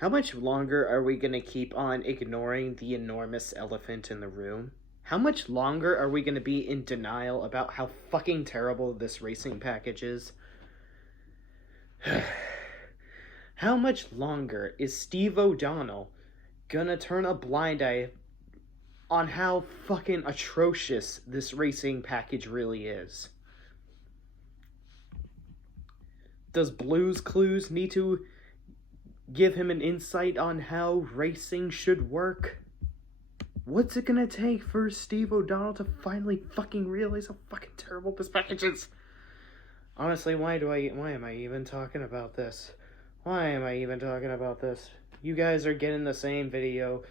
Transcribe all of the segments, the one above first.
How much longer are we going to keep on ignoring the enormous elephant in the room? How much longer are we going to be in denial about how fucking terrible this racing package is? How much longer is Steve O'Donnell gonna turn a blind eye on how fucking atrocious this racing package really is? Does Blue's Clues need to give him an insight on how racing should work? What's it gonna take for Steve O'Donnell to finally fucking realize how fucking terrible this package is? Honestly, why am I even talking about this? Why am I even talking about this? You guys are getting the same video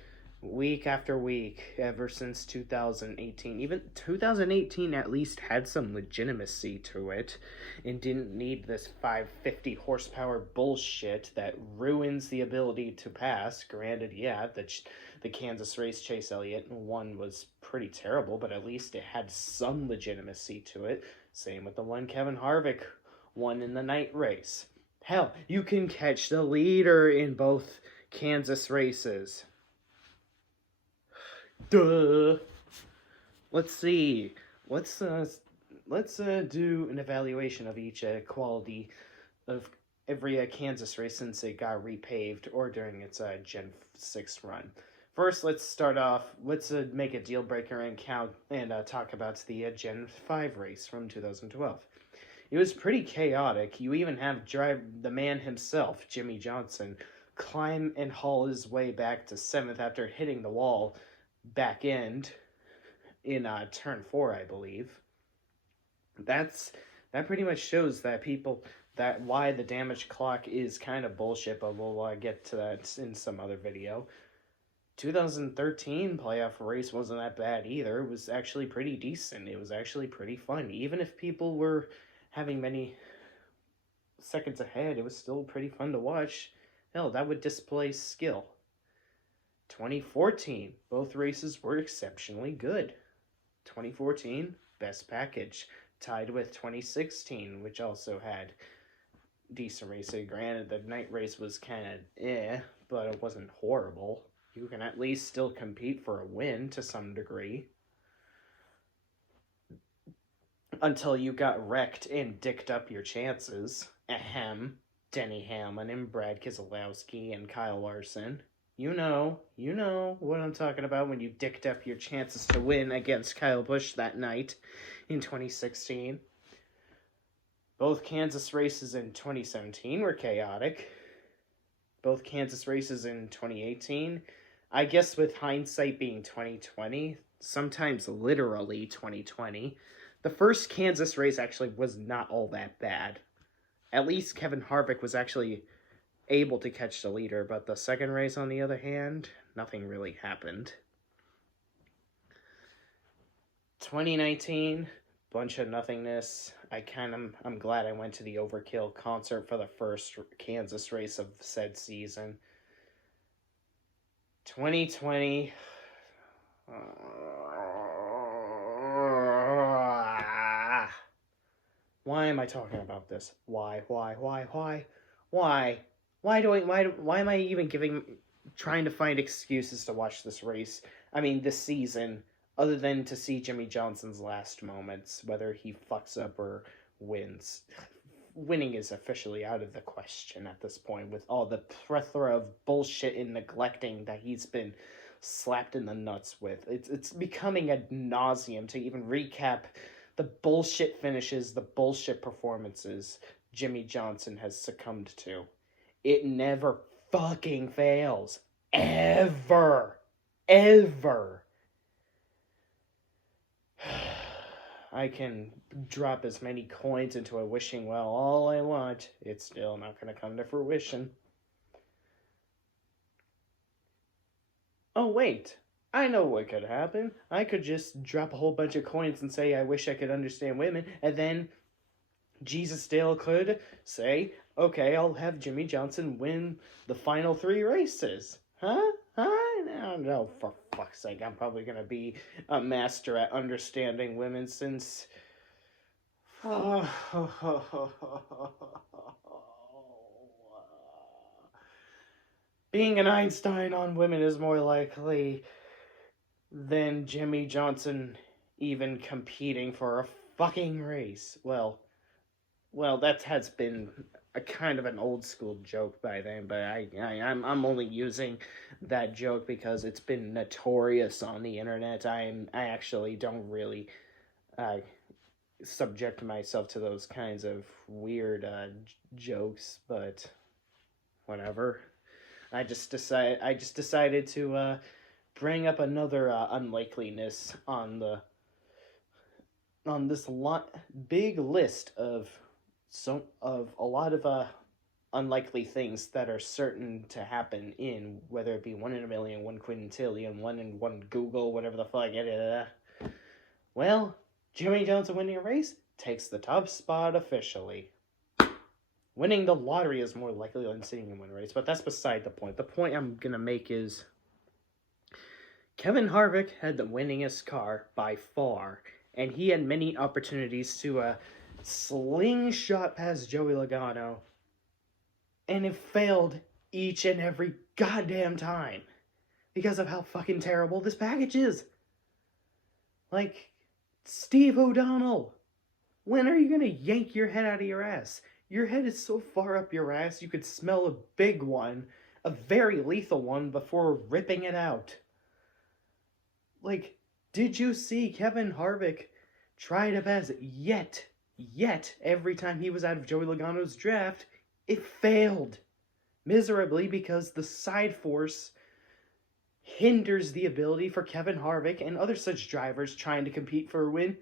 week after week ever since 2018. Even 2018 at least had some legitimacy to it and didn't need this 550 horsepower bullshit that ruins the ability to pass. Granted, yeah, the Kansas race Chase Elliott one was pretty terrible, but at least it had some legitimacy to it. Same with the one Kevin Harvick won in the night race. Hell, you can catch the leader in both Kansas races. Duh. Let's see. Let's do an evaluation of each quality of every Kansas race since it got repaved or during its Gen 6 run. First, let's start off. Let's make a deal breaker and count and talk about the Gen 5 race from 2012. It was pretty chaotic. You even have the man himself, Jimmy Johnson, climb and haul his way back to 7th after hitting the wall back end in turn 4, I believe. That pretty much shows that why the damage clock is kind of bullshit, but we'll get to that in some other video. 2013 playoff race wasn't that bad either. It was actually pretty decent. It was actually pretty fun. Even if people were having many seconds ahead, it was still pretty fun to watch. Hell, that would display skill. 2014, both races were exceptionally good. 2014, best package, tied with 2016, which also had decent racing. Granted, the night race was kind of but it wasn't horrible. You can at least still compete for a win to some degree. Until you got wrecked and dicked up your chances. Ahem. Denny Hamlin and Brad Keselowski and Kyle Larson. You know what I'm talking about when you dicked up your chances to win against Kyle Busch that night in 2016. Both Kansas races in 2017 were chaotic. Both Kansas races in 2018, I guess with hindsight being 2020, sometimes literally 2020, the first Kansas race actually was not all that bad. At least Kevin Harvick was actually able to catch the leader, but the second race, on the other hand, nothing really happened. 2019, bunch of nothingness. I'm glad I went to the Overkill concert for the first Kansas race of said season. 2020, why am I talking about this? Why? Why am I even trying to find excuses to watch this race? I mean, this season, other than to see Jimmy Johnson's last moments, whether he fucks up or wins. Winning is officially out of the question at this point, with all the plethora of bullshit and neglecting that he's been slapped in the nuts with. It's becoming ad nauseum to even recap the bullshit finishes, the bullshit performances Jimmy Johnson has succumbed to. It never fucking fails. Ever. I can drop as many coins into a wishing well all I want. It's still not going to come to fruition. Oh, wait. I know what could happen. I could just drop a whole bunch of coins and say I wish I could understand women, and then Jesus Dale could say, okay, I'll have Jimmy Johnson win the final 3 races. Huh? No, for fuck's sake, I'm probably going to be a master at understanding women since... Being an Einstein on women is more likely than Jimmy Johnson even competing for a fucking race. Well, that has been a kind of an old school joke by then, but I'm only using that joke because it's been notorious on the internet. I actually don't really uh, subject myself to those kinds of weird jokes, but whatever. I just decided to bring up another unlikeliness on this big list of a lot of unlikely things that are certain to happen in, whether it be 1 in a million, 1 quintillion, 1 in 1 Google, whatever the fuck it is. Well, Jimmy Johnson winning a race takes the top spot officially. Winning the lottery is more likely than sitting in one race, but that's beside the point. The point I'm gonna make is Kevin Harvick had the winningest car by far, and he had many opportunities to slingshot past Joey Logano, and it failed each and every goddamn time because of how fucking terrible this package is. Like, Steve O'Donnell, when are you gonna yank your head out of your ass? Your head is so far up your ass you could smell a big one, a very lethal one, before ripping it out. Like, did you see Kevin Harvick try to pass yet every time he was out of Joey Logano's draft? It failed miserably because the side force hinders the ability for Kevin Harvick and other such drivers trying to compete for a win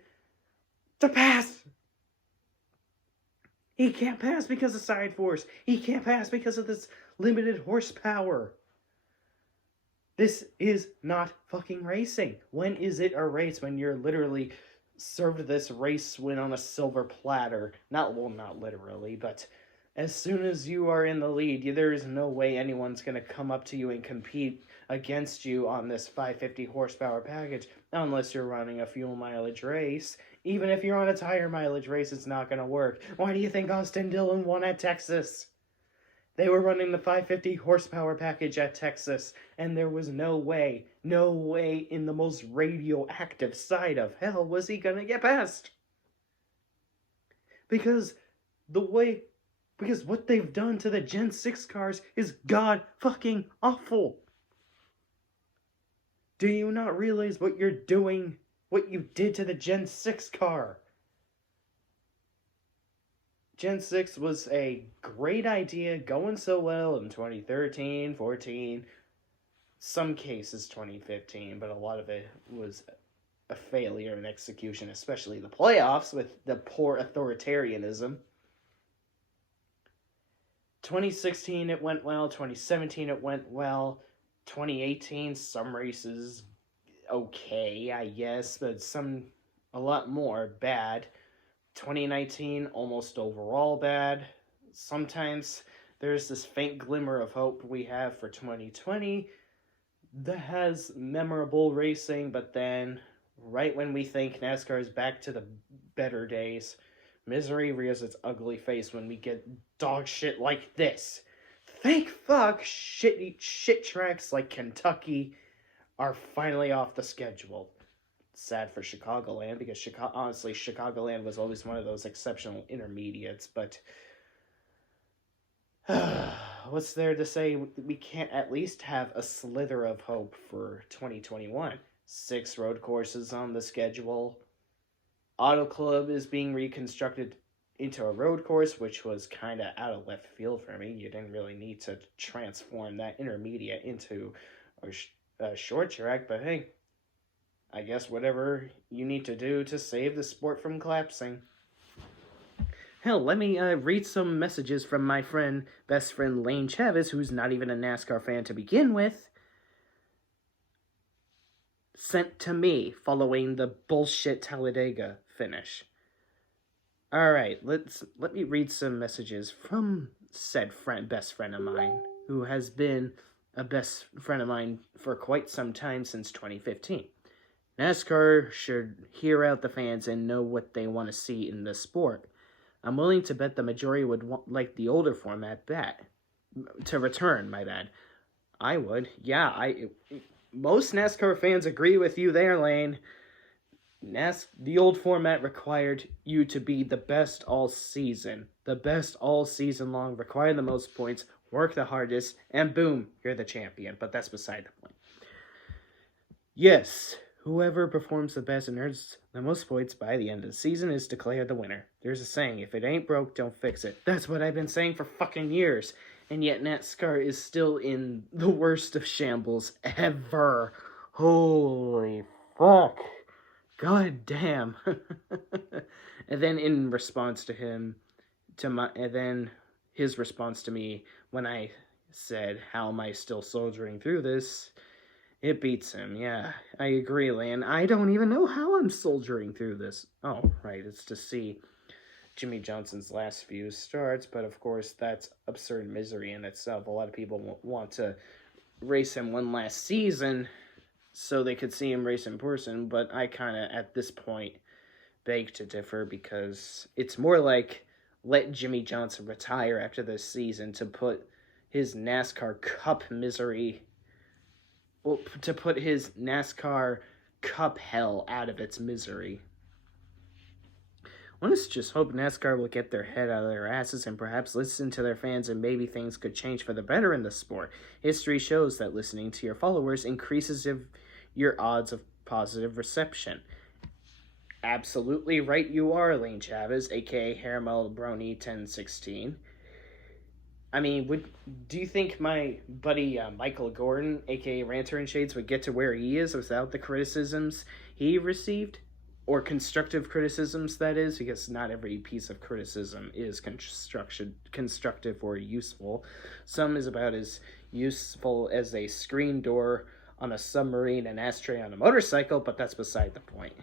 to pass. He can't pass because of side force. He can't pass because of this limited horsepower. This is not fucking racing. When is it a race? When you're literally served this race win on a silver platter. Not literally, but as soon as you are in the lead, there is no way anyone's going to come up to you and compete against you on this 550 horsepower package unless you're running a fuel mileage race. Even if you're on a tire mileage race, it's not going to work. Why do you think Austin Dillon won at Texas? They were running the 550 horsepower package at Texas, and there was no way in the most radioactive side of hell was he gonna get past. Because what they've done to the Gen 6 cars is god fucking awful. Do you not realize what you're doing, what you did to the Gen 6 car? Gen 6 was a great idea, going so well in 2013, 14, some cases 2015, but a lot of it was a failure in execution, especially the playoffs with the poor authoritarianism. 2016 it went well, 2017 it went well, 2018 some races okay, I guess, but a lot more bad. 2019, almost overall bad. Sometimes there's this faint glimmer of hope we have for 2020 that has memorable racing, but then right when we think NASCAR is back to the better days, misery rears its ugly face when we get dog shit like this. Thank fuck shit tracks like Kentucky are finally off the schedule. Sad for Chicagoland, because honestly, Chicagoland was always one of those exceptional intermediates, but what's there to say we can't at least have a slither of hope for 2021? 6 road courses on the schedule. Auto Club is being reconstructed into a road course, which was kind of out of left field for me. You didn't really need to transform that intermediate into a short track, but hey, I guess whatever you need to do to save the sport from collapsing. Hell, let me read some messages from my best friend Lane Chavez, who's not even a NASCAR fan to begin with, sent to me following the bullshit Talladega finish. Alright, let me read some messages from said best friend of mine, who has been a best friend of mine for quite some time, since 2015. NASCAR should hear out the fans and know what they want to see in this sport. I'm willing to bet the majority would like the older format to return, my bad. I would. Yeah, most NASCAR fans agree with you there, Lane. The old format required you to be the best all season. The best all season long, require the most points, work the hardest, and boom, you're the champion. But that's beside the point. Yes, whoever performs the best and earns the most points by the end of the season is declared the winner. There's a saying, if it ain't broke, don't fix it. That's what I've been saying for fucking years. And yet NASCAR is still in the worst of shambles ever. Holy fuck. God damn. And then in response to him, and then his response to me when I said, how am I still soldiering through this? It beats him, yeah. I agree, Lan. I don't even know how I'm soldiering through this. Oh, right, it's to see Jimmy Johnson's last few starts, but of course that's absurd misery in itself. A lot of people want to race him one last season so they could see him race in person, but I kind of, at this point, beg to differ because it's more like let Jimmy Johnson retire after this season to put his NASCAR Cup misery, well, to put his NASCAR Cup hell out of its misery. Let's just hope NASCAR will get their head out of their asses and perhaps listen to their fans, and maybe things could change for the better in the sport. History shows that listening to your followers increases your odds of positive reception. Absolutely right you are, Lane Chavez, aka Hairmel Brony 1016. I mean, do you think my buddy Michael Gordon, aka Ranter and Shades, would get to where he is without the criticisms he received? Or constructive criticisms, that is, because not every piece of criticism is constructive or useful. Some is about as useful as a screen door on a submarine, an ashtray on a motorcycle, but that's beside the point.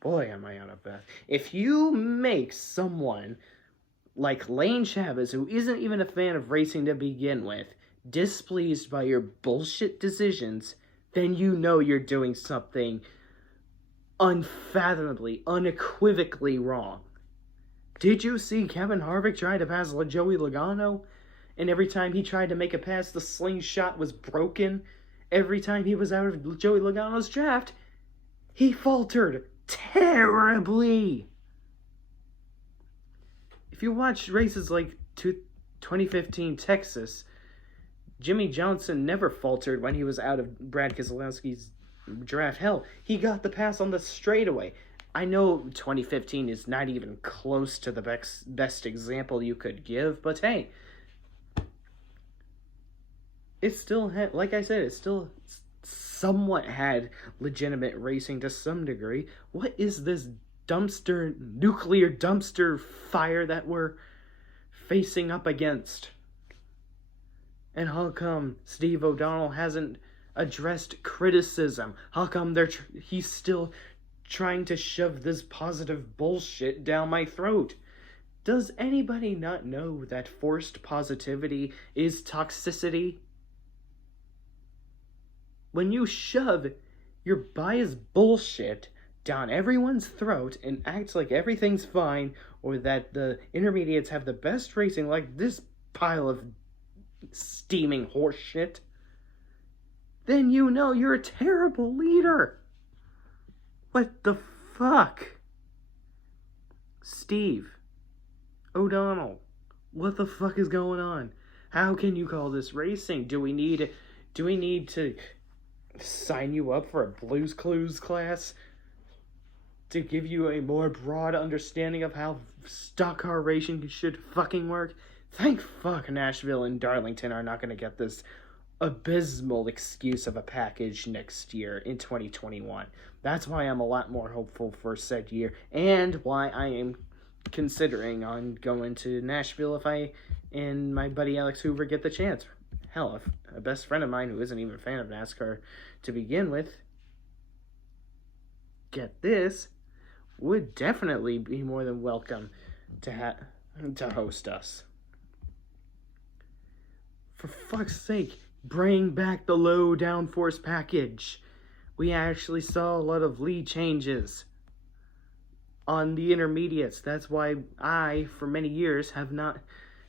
Boy, am I on a bath. If you make someone like Lane Chavez, who isn't even a fan of racing to begin with, displeased by your bullshit decisions, then you know you're doing something unfathomably, unequivocally wrong. Did you see Kevin Harvick try to pass Joey Logano? And every time he tried to make a pass, the slingshot was broken. Every time he was out of Joey Logano's draft, he faltered terribly. If you watch races like 2015 Texas, Jimmy Johnson never faltered when he was out of Brad Keselowski's draft. Hell, he got the pass on the straightaway. I know 2015 is not even close to the best example you could give, but hey, it still had, like I said, it still somewhat had legitimate racing to some degree. What is this nuclear dumpster fire that we're facing up against? And how come Steve O'Donnell hasn't addressed criticism? How come he's still trying to shove this positive bullshit down my throat? Does anybody not know that forced positivity is toxicity? When you shove your biased bullshit down everyone's throat and act like everything's fine, or that the intermediates have the best racing, like this pile of steaming horseshit, then you know you're a terrible leader. What the fuck? Steve O'Donnell, what the fuck is going on? How can you call this racing? Do we need to sign you up for a Blues Clues class to give you a more broad understanding of how stock car racing should fucking work? Thank fuck Nashville and Darlington are not going to get this abysmal excuse of a package next year in 2021. That's why I'm a lot more hopeful for said year, and why I am considering on going to Nashville if I and my buddy Alex Hoover get the chance. Hell, if a best friend of mine who isn't even a fan of NASCAR to begin with, get this, would definitely be more than welcome to host us. For fuck's sake, bring back the low downforce package. We actually saw a lot of lead changes. on the intermediates. That's why I, for many years, have not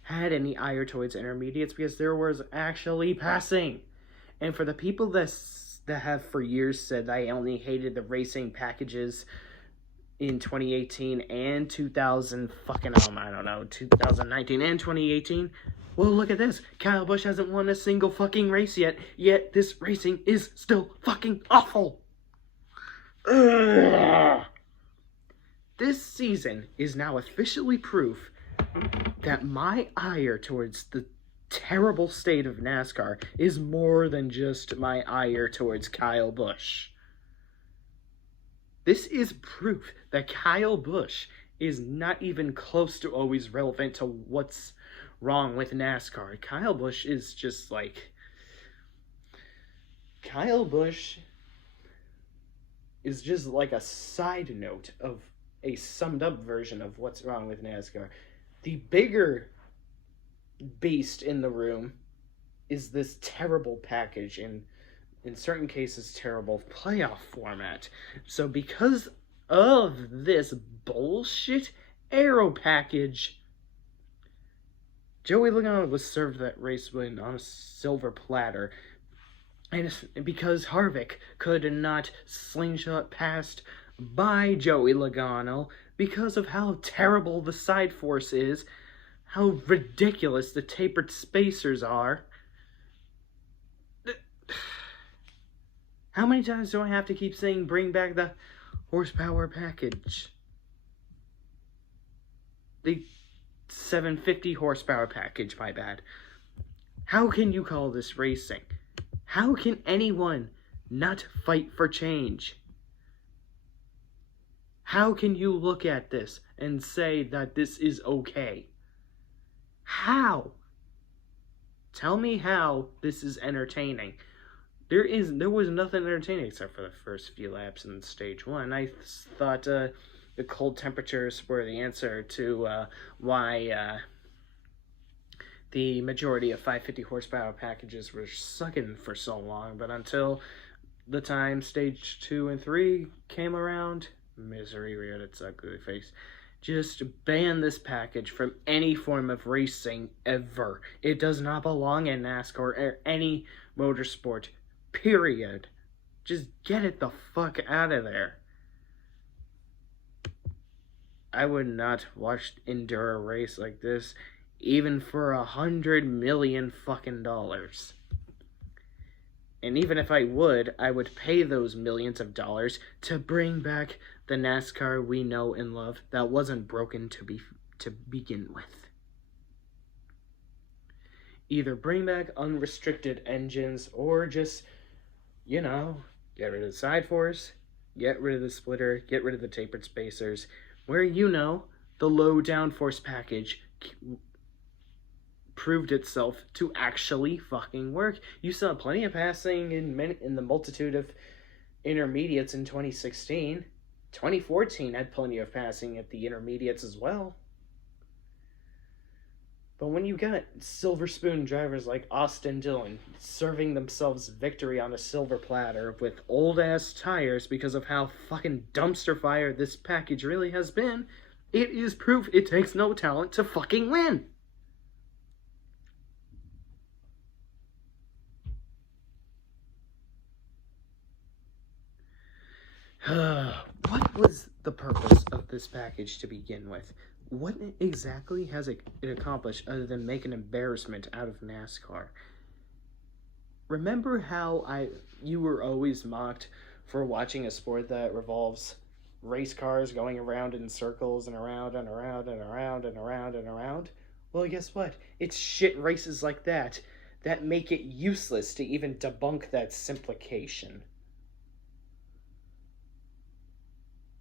had any ire towards intermediates, because there was actually passing. And for the people that have for years said I only hated the racing packages in 2018 and 2000 fucking I don't know, 2019 and 2018. Well, look at this. Kyle Busch hasn't won a single fucking race yet this racing is still fucking awful. Ugh. This season is now officially proof that my ire towards the terrible state of NASCAR is more than just my ire towards Kyle Busch. This is proof that Kyle Busch is not even close to always relevant to what's wrong with NASCAR. Kyle Busch is just like... Kyle Busch is just like a side note of a summed up version of what's wrong with NASCAR. The bigger beast in the room is this terrible package, and in certain cases terrible playoff format. So because of this bullshit aero package, Joey Logano was served that race win on a silver platter. And because Harvick could not slingshot past by Joey Logano because of how terrible the side force is, how ridiculous the tapered spacers are. How many times do I have to keep saying bring back the horsepower package? The 750 horsepower package, my bad. How can you call this racing? How can anyone not fight for change? How can you look at this and say that this is okay? How? Tell me how this is entertaining. There was nothing entertaining except for the first few laps in stage one. I thought the cold temperatures were the answer to why the majority of 550 horsepower packages were sucking for so long. But until the time stage 2 and 3 came around, misery reared its ugly face. Just ban this package from any form of racing ever. It does not belong in NASCAR or any motorsport. Period. Just get it the fuck out of there. I would not endure a race like this, even for $100 million fucking dollars. And even if I would pay those millions of dollars to bring back the NASCAR we know and love that wasn't broken to begin with. Either bring back unrestricted engines or just, get rid of the side force, get rid of the splitter, get rid of the tapered spacers, where the low downforce package proved itself to actually fucking work. You saw plenty of passing in the multitude of intermediates in 2016. 2014 had plenty of passing at the intermediates as well. But when you got silver spoon drivers like Austin Dillon serving themselves victory on a silver platter with old-ass tires because of how fucking dumpster fire this package really has been, it is proof it takes no talent to fucking win. What was the purpose of this package to begin with? What exactly has it accomplished other than make an embarrassment out of NASCAR? Remember how you were always mocked for watching a sport that revolves race cars going around in circles and around and around and around and around and around? Well, guess what? It's shit races like that make it useless to even debunk that simplification.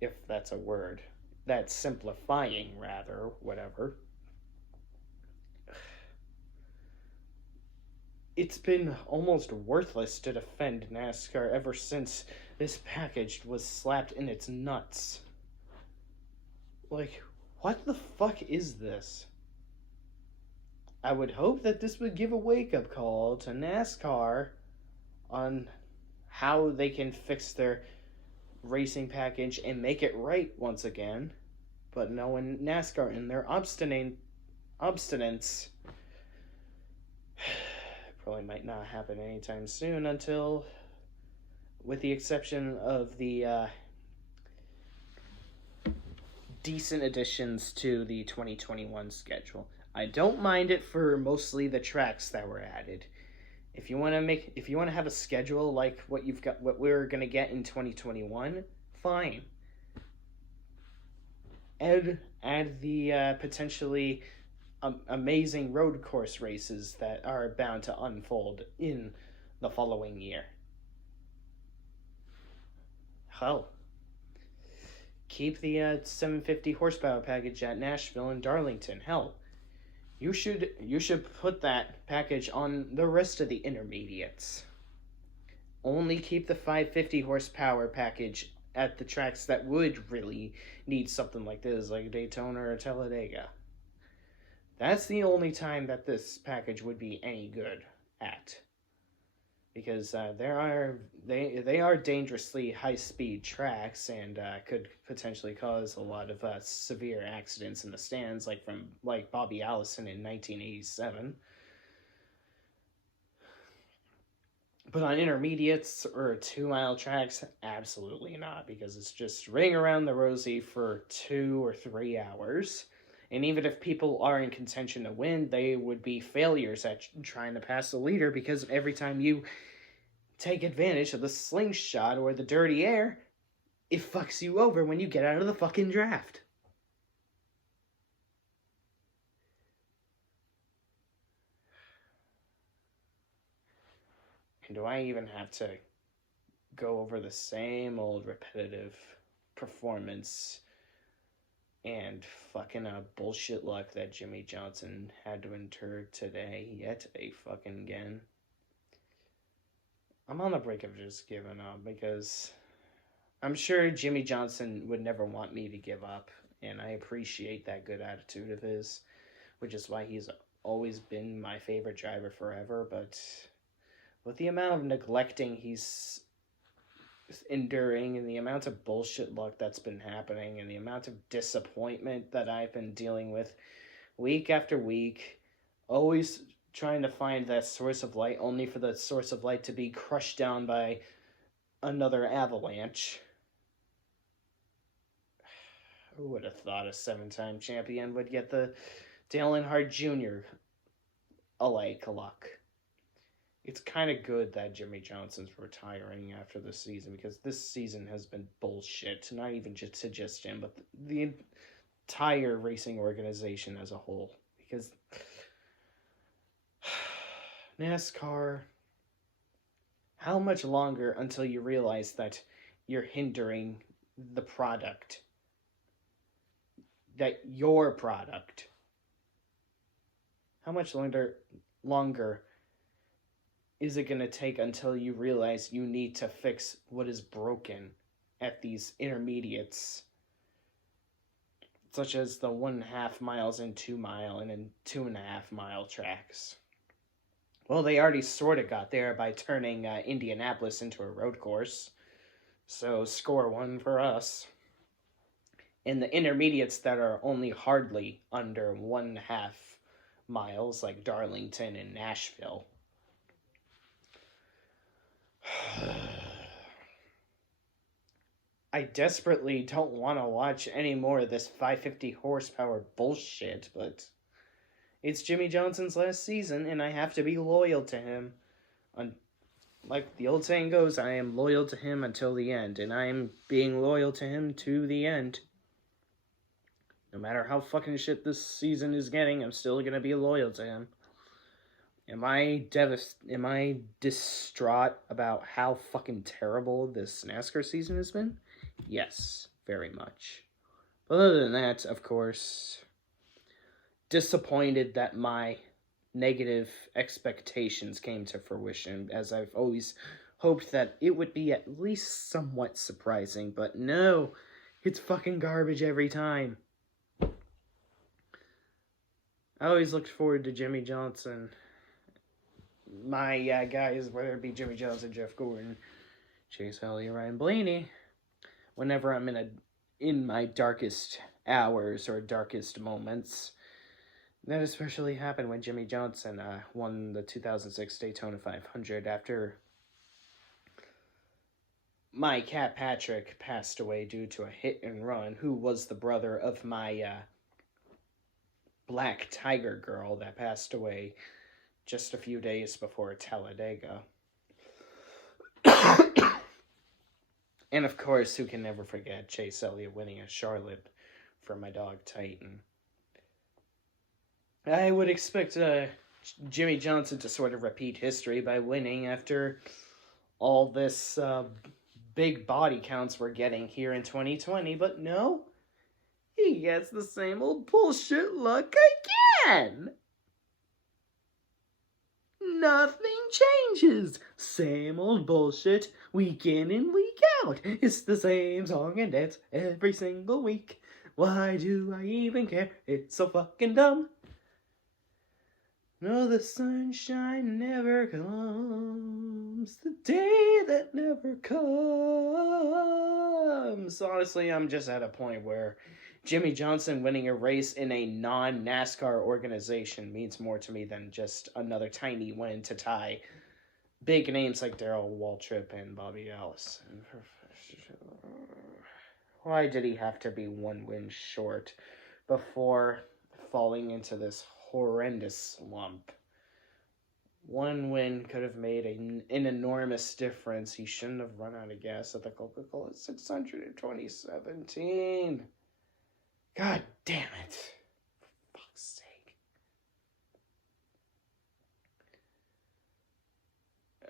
If that's a word. That's simplifying, rather, whatever. It's been almost worthless to defend NASCAR ever since this package was slapped in its nuts. Like, what the fuck is this? I would hope that this would give a wake-up call to NASCAR on how they can fix their racing package and make it right once again. But knowing NASCAR and their obstinance, probably might not happen anytime soon until, with the exception of the decent additions to the 2021 schedule. I don't mind it for mostly the tracks that were added. If you want to have a schedule like what we're gonna get in 2021, fine. Add the potentially amazing road course races that are bound to unfold in the following year. Hell, keep the 750 horsepower package at Nashville and Darlington. Hell, you should put that package on the rest of the intermediates. Only keep the 550 horsepower package at the tracks that would really need something like this, like Daytona or Talladega. That's the only time that this package would be any good at. Because they are dangerously high-speed tracks and could potentially cause a lot of severe accidents in the stands, like Bobby Allison in 1987. But on intermediates or 2-mile tracks, absolutely not, because it's just ring around the rosy for 2 or 3 hours. And even if people are in contention to win, they would be failures at trying to pass the leader, because every time you take advantage of the slingshot or the dirty air, it fucks you over when you get out of the fucking draft. And do I even have to go over the same old repetitive performance and fucking bullshit luck that Jimmy Johnson had to endure today yet again? I'm on the brink of just giving up, because I'm sure Jimmy Johnson would never want me to give up, and I appreciate that good attitude of his, which is why he's always been my favorite driver forever. But with the amount of neglecting he's enduring, and the amount of bullshit luck that's been happening, and the amount of disappointment that I've been dealing with week after week, always trying to find that source of light, only for the source of light to be crushed down by another avalanche. Who would have thought a 7-time champion would get the Dale Earnhardt Jr. alike luck? It's kind of good that Jimmy Johnson's retiring after this season, because this season has been bullshit. Not even just him, but the entire racing organization as a whole. Because NASCAR, how much longer until you realize that you're hindering the product? That your product. How much longer is it going to take until you realize you need to fix what is broken at these intermediates, such as the 1.5 miles and 2 mile and then 2.5 mile tracks? Well, they already sort of got there by turning Indianapolis into a road course, so score 1 for us. In the intermediates that are only hardly under 1.5 miles, like Darlington and Nashville, I desperately don't want to watch any more of this 550 horsepower bullshit, but it's Jimmy Johnson's last season, and I have to be loyal to him. Like the old saying goes, I am loyal to him until the end, and I am being loyal to him to the end. No matter how fucking shit this season is getting, I'm still gonna be loyal to him. Am I distraught about how fucking terrible this NASCAR season has been? Yes, very much. But other than that, of course, disappointed that my negative expectations came to fruition, as I've always hoped that it would be at least somewhat surprising, but no, it's fucking garbage every time. I always looked forward to Jimmy Johnson. My guys, whether it be Jimmy Johnson, Jeff Gordon, Chase Elliott, Ryan Blaney, whenever I'm in my darkest hours or darkest moments. That especially happened when Jimmy Johnson won the 2006 Daytona 500 after my cat Patrick passed away due to a hit and run, who was the brother of my black tiger girl that passed away just a few days before Talladega. And of course, who can never forget Chase Elliott winning at Charlotte for my dog Titan. I would expect Jimmy Johnson to sort of repeat history by winning after all this big body counts we're getting here in 2020, but no, he gets the same old bullshit luck again. Nothing changes. Same old bullshit, week in and week out. It's the same song and dance every single week. Why do I even care? It's so fucking dumb. No, the sunshine never comes. The day that never comes. Honestly, I'm just at a point where Jimmy Johnson winning a race in a non-NASCAR organization means more to me than just another tiny win to tie big names like Darrell Waltrip and Bobby Allison. Why did he have to be one win short before falling into this horrendous slump? One win could have made an enormous difference. He shouldn't have run out of gas at the Coca-Cola 600 in 2017. God damn it. For fuck's sake.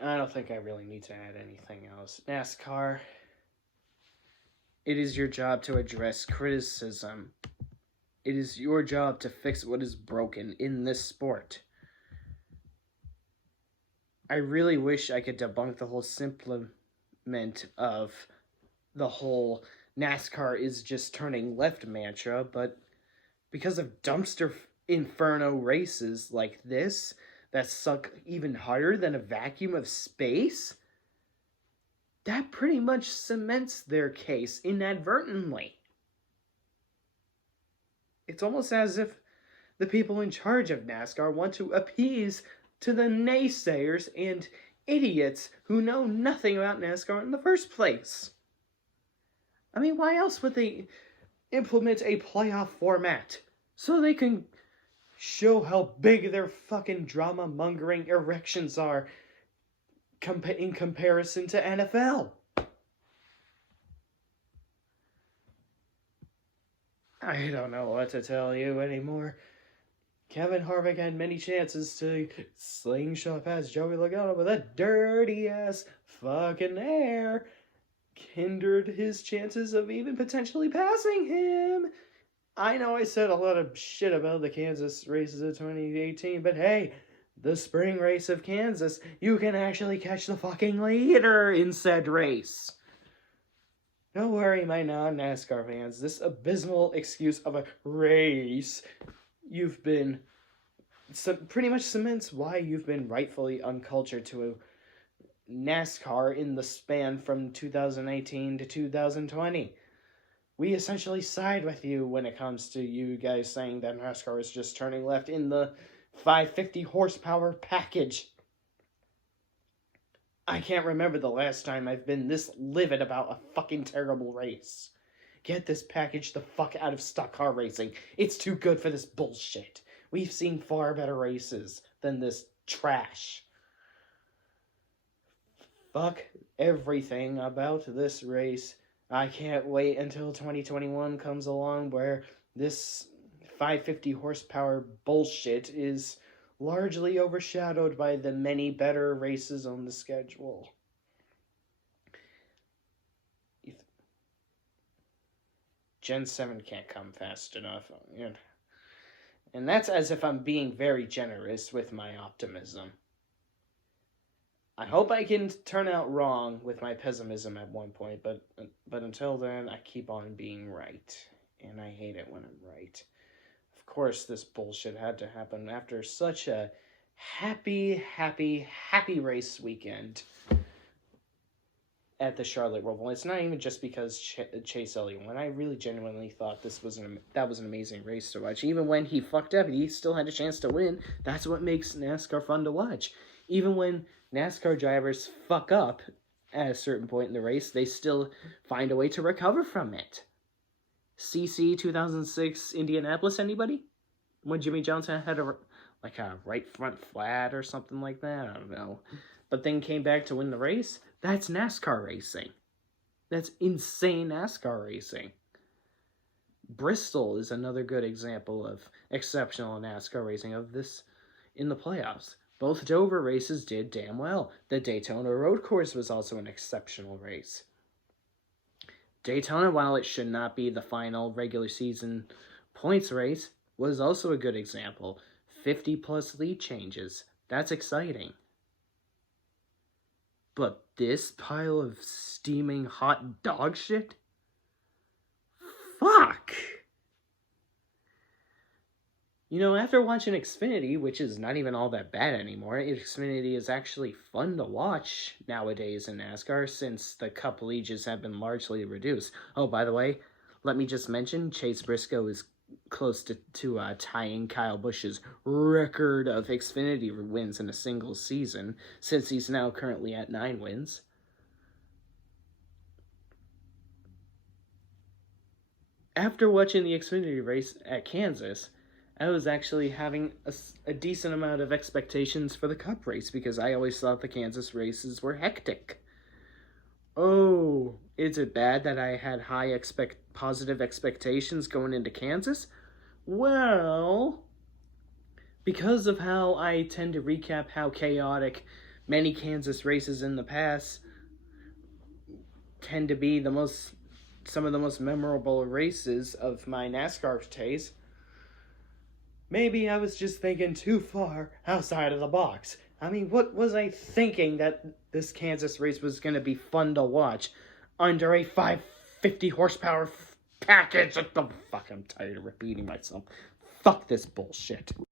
I don't think I really need to add anything else. NASCAR, it is your job to address criticism. It is your job to fix what is broken in this sport. I really wish I could debunk the whole simplement of the whole NASCAR is just turning left mantra, but because of dumpster inferno races like this that suck even harder than a vacuum of space, that pretty much cements their case inadvertently. It's almost as if the people in charge of NASCAR want to appease to the naysayers and idiots who know nothing about NASCAR in the first place. I mean, why else would they implement a playoff format? So they can show how big their fucking drama-mongering erections are in comparison to NFL. I don't know what to tell you anymore. Kevin Harvick had many chances to slingshot past Joey Logano, but that dirty-ass fucking air hindered his chances of even potentially passing him. I know I said a lot of shit about the Kansas races of 2018, but hey, the spring race of Kansas, you can actually catch the fucking leader in said race. Don't worry, my non-NASCAR fans, this abysmal excuse of a race you've been pretty much cements why you've been rightfully uncultured to NASCAR in the span from 2018 to 2020. We essentially side with you when it comes to you guys saying that NASCAR is just turning left in the 550 horsepower package. I can't remember the last time I've been this livid about a fucking terrible race. Get this package the fuck out of stock car racing. It's too good for this bullshit. We've seen far better races than this trash. Fuck everything about this race. I can't wait until 2021 comes along where this 550 horsepower bullshit is largely overshadowed by the many better races on the schedule. Gen 7 can't come fast enough. And that's as if I'm being very generous with my optimism. I hope I can turn out wrong with my pessimism at one point, but until then, I keep on being right. And I hate it when I'm right. Of course, this bullshit had to happen after such a happy race weekend. at the Charlotte Roval. It's not even just because Chase Elliott won. I really genuinely thought that was an amazing race to watch. Even when he fucked up, he still had a chance to win. That's what makes NASCAR fun to watch. Even when NASCAR drivers fuck up at a certain point in the race, they still find a way to recover from it. CC 2006 Indianapolis, anybody? When Jimmy Johnson had a right front flat or something like that, I don't know. But then came back to win the race. That's NASCAR racing. That's insane NASCAR racing. Bristol is another good example of exceptional NASCAR racing of this in the playoffs. Both Dover races did damn well. The Daytona Road Course was also an exceptional race. Daytona, while it should not be the final regular season points race, was also a good example. 50-plus lead changes. That's exciting. But this pile of steaming hot dog shit? Fuck! You know, after watching Xfinity, which is not even all that bad anymore, Xfinity is actually fun to watch nowadays in NASCAR since the Cup leagues have been largely reduced. Oh, by the way, let me just mention, Chase Briscoe is close to tying Kyle Busch's record of Xfinity wins in a single season, since he's now currently at 9 wins. After watching the Xfinity race at Kansas, I was actually having a decent amount of expectations for the Cup race, because I always thought the Kansas races were hectic. Oh, is it bad that I had positive expectations going into Kansas? Well, because of how I tend to recap how chaotic many Kansas races in the past tend to be some of the most memorable races of my NASCAR days, maybe I was just thinking too far outside of the box. I mean, what was I thinking that this Kansas race was going to be fun to watch under a 550 horsepower package? What the fuck? I'm tired of repeating myself. Fuck this bullshit.